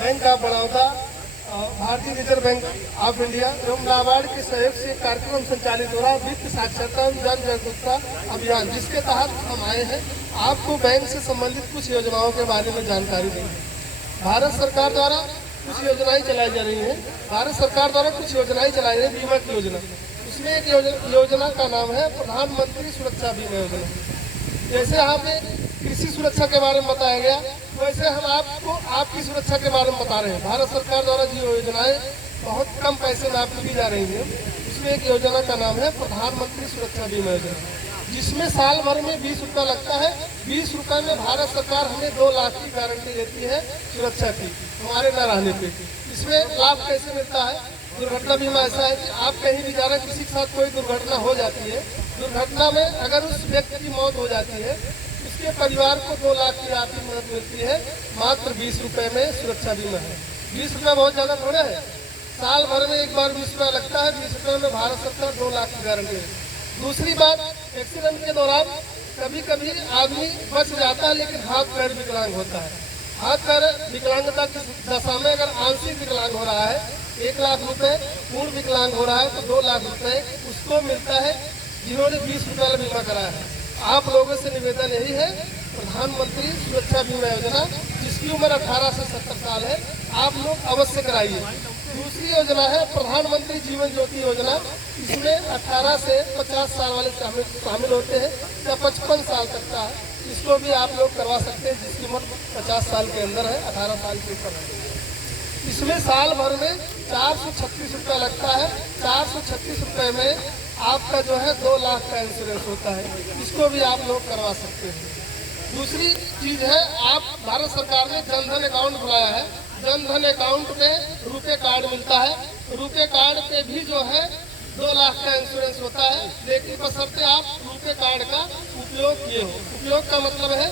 Bank of Baroda, भारतीय reserve bank of India एवं नाबार्ड के सहयोग से कार्यक्रम संचालित हो रहा वित्त साक्षरता एवं जन जागरूकता अभियान, जिसके तहत हम आए हैं आपको बैंक से संबंधित कुछ योजनाओं के बारे में जानकारी देंगे। भारत सरकार द्वारा कुछ योजनाएं चलाई जा रही हैं। भारत सरकार द्वारा कुछ योजनाएं चलाई रही है, बीमा की योजना। उसमें एक योजना का नाम है प्रधानमंत्री सुरक्षा बीमा योजना। जैसे यहाँ पे कृषि सुरक्षा के बारे में बताया गया, वैसे हम आपको आपकी सुरक्षा के बारे में बता रहे हैं। भारत सरकार द्वारा जो योजनाएं बहुत कम पैसे में आपको दी जा रही हैं, उसमें एक योजना का नाम है प्रधानमंत्री सुरक्षा बीमा योजना, जिसमें साल भर में 20 रुपया लगता है। 20 रुपये में भारत सरकार हमें 2 लाख की गारंटी देती है सुरक्षा की, हमारे न रहने पे। इसमें लाभ कैसे मिलता है? दुर्घटना बीमा ऐसा है कि आप कहीं भी जा रहे हैं, किसी के साथ कोई दुर्घटना हो जाती है, दुर्घटना में अगर उस व्यक्ति की मौत हो जाती है, उसके परिवार को 2 लाख की आर्थिक मदद मिलती है। मात्र 20 रुपये में सुरक्षा बीमा है। 20 रुपये बहुत ज़्यादा थोड़ा है। साल भर में एक बार 20 रुपया लगता है। 20 रुपये में भारत सरकार 2 लाख की गारंटी है। दूसरी बात, एक्सीडेंट के दौरान कभी कभी आदमी बच जाता है, लेकिन हाथ पैर विकलांग होता है। हाथ पैर विकलांगता की दशा में अगर आंशिक विकलांग हो रहा है, 1 लाख रुपए, पूर्ण विकलांग हो रहा है तो 2 लाख रुपए उसको मिलता है, जिन्होंने 20 रुपये का बीमा कराया है। आप लोगों से निवेदन यही है, प्रधानमंत्री सुरक्षा बीमा योजना, जिसकी उम्र 18 से 70 साल है, आप लोग अवश्य कराइए। दूसरी योजना है प्रधानमंत्री जीवन ज्योति योजना। इसमें 18 से 50 साल वाले शामिल होते हैं या 55 साल तक का है, इसको भी आप लोग करवा सकते हैं, जिसकी उम्र 50 साल के अंदर है, 18 साल के ऊपर है। इसमें साल भर में 436 रुपया लगता है। 436 रुपये में आपका जो है 2 लाख का इंश्योरेंस होता है, इसको भी आप लोग करवा सकते हैं। दूसरी चीज है, आप भारत सरकार ने जनधन अकाउंट खुलाया है। जनधन अकाउंट में रुपए कार्ड मिलता है। रुपए कार्ड पे भी जो है 2 लाख का इंश्योरेंस होता है, लेकिन बशर्ते आप रुपए कार्ड का उपयोग किए हो। उपयोग का मतलब है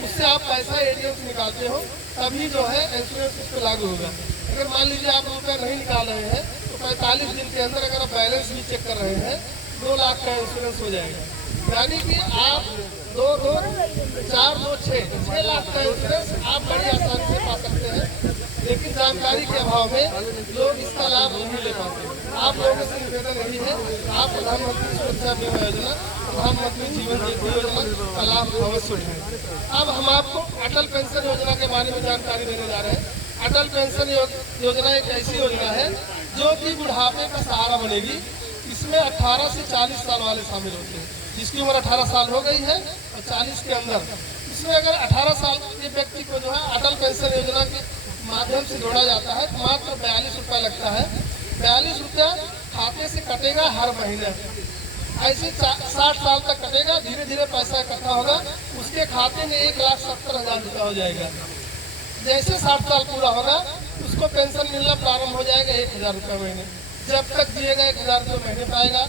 उससे आप पैसा एटीएम से निकालते हो, तभी जो है इंश्योरेंस उस पर लागू होगा। अगर मान लीजिए आप रुपया नहीं निकाल रहे हैं तो 45 दिन के अंदर अगर आप बैलेंस भी चेक कर रहे हैं, 2 लाख का इंश्योरेंस हो जाएगा। यानी कि आप 2 2 4 2 6 लाख का इंश्योरेंस आप बड़ी आसानी से पा सकते हैं, लेकिन जानकारी के अभाव में लोग इसका लाभ नहीं ले पाते। आप लोगों से निवेदन यही है, आप प्रधानमंत्री सुरक्षा बीमा योजना, प्रधानमंत्री जीवन ज्योति योजना का लाभ अवश्य उठाएं। अब हम आपको अटल पेंशन योजना के बारे में जानकारी देने जा रहे हैं। अटल पेंशन योजना एक ऐसी योजना है जो कि बुढ़ापे का सहारा बनेगी। इसमें 18 से 40 साल वाले शामिल होते हैं, जिसकी उम्र 18 साल हो गई है और 40 के अंदर। इसमें अगर 18 साल के व्यक्ति को जो है अटल पेंशन योजना के माध्यम से जोड़ा जाता है तो मात्र 42 रुपया लगता है। 42 रुपया खाते से कटेगा हर महीने। ऐसे 60 साल तक कटेगा, धीरे धीरे पैसा इकट्ठा होगा, उसके खाते में 1,70,000 रुपया हो जाएगा। जैसे 60 साल पूरा होगा उसको पेंशन मिलना प्रारंभ हो जाएगा 1,000 रुपये महीने। जब तक जिएगा 1,000 रुपये महीने पाएगा।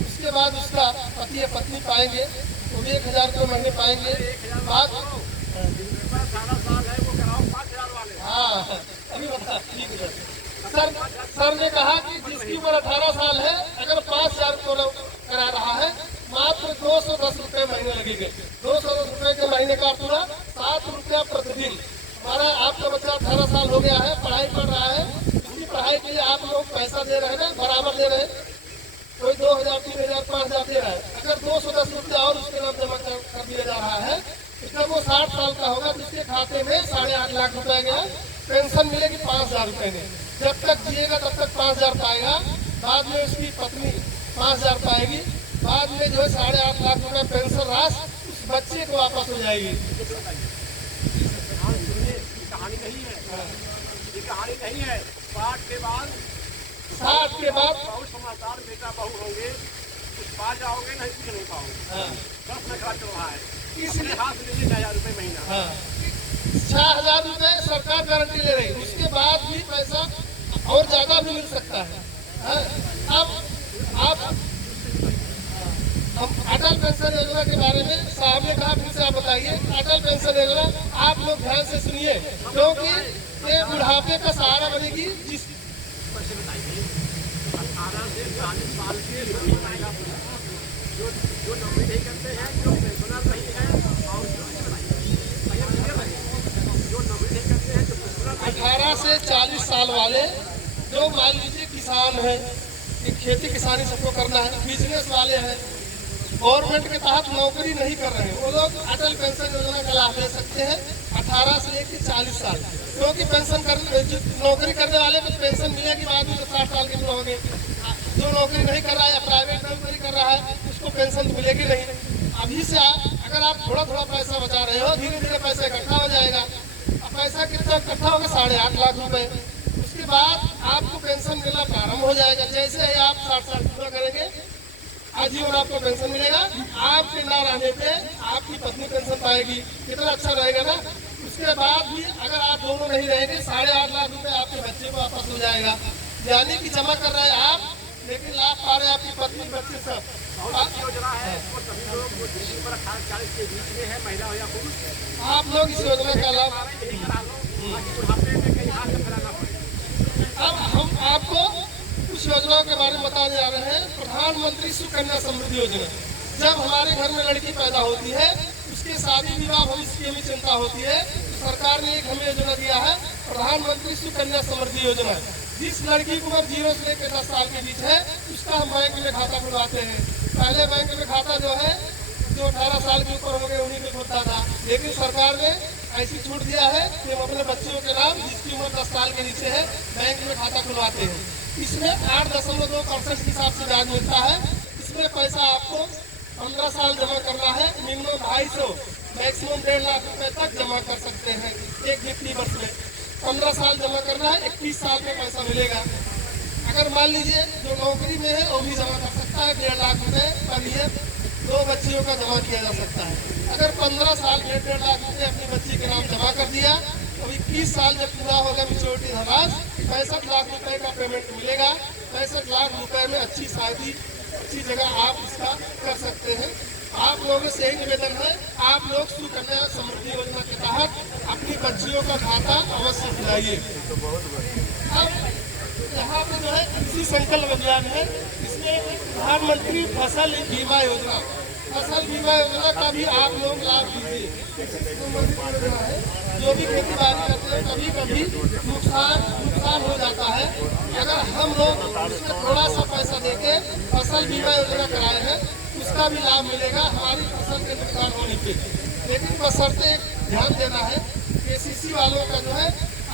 उसके बाद उसका पति या पत्नी पाएंगे, वो भी 1,000 रुपये महीने पाएंगे। बाद हाँ, अभी बता, ठीक है। सर ने कहा कि जिसकी उम्र 18 साल है, अगर 5,000 रुपये करा रहा है, मात्र 210 रुपये महीने लगेंगे। 210 रुपये के महीने का पूरा 7 रुपया प्रतिदिन। हमारा आपका बच्चा 18 साल हो गया है, पढ़ाई कर रहा है, उसकी पढ़ाई के लिए आप लोग पैसा दे रहे हैं ना, बराबर दे रहे हैं। कोई 2,000, 3,000, 5,000 दे रहा है। अगर 210 रुपया और उसके नाम जमा कर दिया जा रहा है, जब वो 60 साल का होगा तो उसके खाते में 8.5 लाख रुपए गया, पेंशन मिलेगी 5,000 रुपये में। जब तक जिएगा तब तक 5,000 पाएगा। बाद में उसकी पत्नी 5,000 पाएगी। बाद में जो है 8.5 लाख रुपए पेंशन राशि उस बच्चे को वापस हो जाएगी। कहानी नहीं है, ये कहानी नहीं है। 60 के बाद बहुत समझदार बेटा बहू होंगे, कुछ पा जाओगे, नहीं कुछ नहीं पाओगे। 10 लाख चल रहा है, इसलिए हाथ में 6,000 रुपये महीना। 6,000 रुपये सरकार गारंटी ले रही है, उसके बाद भी पैसा और ज्यादा भी मिल सकता है। अब आप हम अटल पेंशन योजना के बारे में साहब ने कहा, फिर से आप बताइए। अटल पेंशन योजना आप लोग ध्यान से सुनिए, क्योंकि ये बुढ़ापे का सहारा बनेगी। जिस 18 से 40 साल के महिला जो नौकरी नहीं करते हैं, जो पेंशनर नहीं है, और जो नौकरी नहीं करते हैं, जो पेंशनर 18 से 40 साल वाले जो मान लीजिए किसान है, कि खेती किसानी सबको करना है, बिजनेस वाले हैं, गवर्नमेंट के तहत नौकरी नहीं कर रहे हैं, वो लोग अटल पेंशन योजना का लाभ ले सकते हैं 18 से लेकर 40 साल। क्योंकि नौकरी करने वाले को पेंशन मिलेगी बाद में, तो 60 साल के होंगे। जो नौकरी नहीं कर रहा है या प्राइवेट नौकरी कर रहा है उसको पेंशन मिलेगी नहीं। अभी से अगर आप थोड़ा थोड़ा पैसा बचा रहे हो, धीरे धीरे पैसा इकट्ठा हो जाएगा। अब पैसा कितना इकट्ठा होगा? 8.5 लाख रुपए। उसके बाद आपको पेंशन मिलना प्रारंभ हो जाएगा। जैसे ही आप 60 साल पूरा करेंगे आजीवन आपको पेंशन मिलेगा। आपके ना रहने पे आपकी पत्नी पेंशन पाएगी, कितना अच्छा रहेगा ना। उसके बाद भी अगर आप दोनों नहीं रहेंगे 8.5 लाख रुपए आपके बच्चे को वापस हो जाएगा। यानी कि जमा कर रहे हैं आप, लेकिन लाभ पा रहे हैं आपकी पत्नी बच्चे सब। योजना है इसको सभी लोग जो जिंदगी पर 18-40 के बीच में है, महिला हो या पुरुष, आप लोग इस योजना का लाभ यही करा लो ताकि बुढ़ापे में कहीं हाथ से फैलाना पड़े। अब हम आपको कुछ योजनाओं के बारे में बताने जा रहे हैं। प्रधानमंत्री सुकन्या समृद्धि योजना, जब हमारे घर में लड़की पैदा होती है उसके शादी विवाह भविष्य की हमें चिंता होती है, तो सरकार ने एक हमें योजना दिया है प्रधानमंत्री सुकन्या समृद्धि योजना। जिस लड़की की उम्र 0 से लेकर 10 साल के बीच है उसका हम बैंक में खाता खुलवाते हैं। पहले बैंक में खाता जो है जो 18 साल के ऊपर हो गए उन्हीं में खुलता था, लेकिन सरकार ने ऐसी छूट दिया है कि हम अपने बच्चों के नाम जिसकी उम्र 10 साल के नीचे है बैंक में खाता खुलवाते हैं। इसमें 8.2% के हिसाब से ब्याज मिलता है। इसमें पैसा आपको 15 साल जमा करना है, मिनिमम 250 मैक्सिमम 1.5 लाख रुपए तक जमा कर सकते हैं एक वित्तीय वर्ष में। 15 साल जमा करना है, 21 साल में पैसा मिलेगा। अगर मान लीजिए जो नौकरी में है वो भी जमा कर सकता है 1.5 लाख रुपए पर ईयर, 2 बच्चियों का जमा किया जा सकता है। अगर 15 साल में 1.5 लाख रुपए अपनी बच्ची के नाम जमा कर दिया तो 21 साल जब पूरा होगा मेच्योरिटी धनराशि 65 लाख रुपए का पेमेंट मिलेगा। 65 लाख रुपए में अच्छी शादी अच्छी जगह आप इसका कर सकते हैं। आप लोगों से यही निवेदन है, आप लोग सुकन्या समृद्धि योजना के तहत अपनी बच्चियों का खाता अवश्य खुलाइए। अब यहाँ पे जो है कृषि संकल्प अभियान है, इसमें प्रधानमंत्री फसल बीमा योजना, फसल बीमा योजना का भी आप लोग लाभ लीजिए। जो भी खेती बाड़ी करते हैं कभी कभी नुकसान हो जाता है। अगर हम लोग उसमें थोड़ा सा पैसा देके फसल बीमा योजना कराए हैं उसका भी लाभ मिलेगा हमारी फसल के नुकसान होने पे। लेकिन बशर्ते एक ध्यान देना है, केसीसी वालों का जो है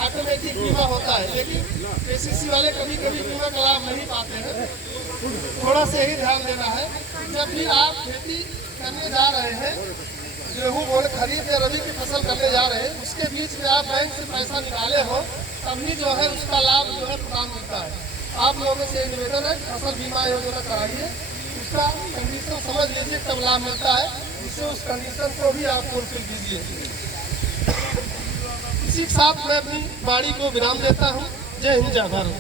ऑटोमेटिक बीमा होता है, लेकिन केसीसी वाले कभी कभी बीमा का लाभ नहीं पाते हैं। थोड़ा सा यही ध्यान देना है, जब भी आप खेती करने जा रहे हैं, गेहूँ बोने खरीद या रबी की फसल करने जा रहे हैं, उसके बीच में आप बैंक से पैसा निकाले हो तभी जो है उसका लाभ जो है प्रदान मिलता है। आप लोगों से निवेदन है फसल बीमा योजना कराइए, उसका कंडीशन समझ लीजिए तब लाभ मिलता है, जिससे उस कंडीशन को भी आप फुलफिल कीजिए। इसी के साथ मैं अपनी वाणी को विराम देता हूँ। जय हिंद, जय भारत।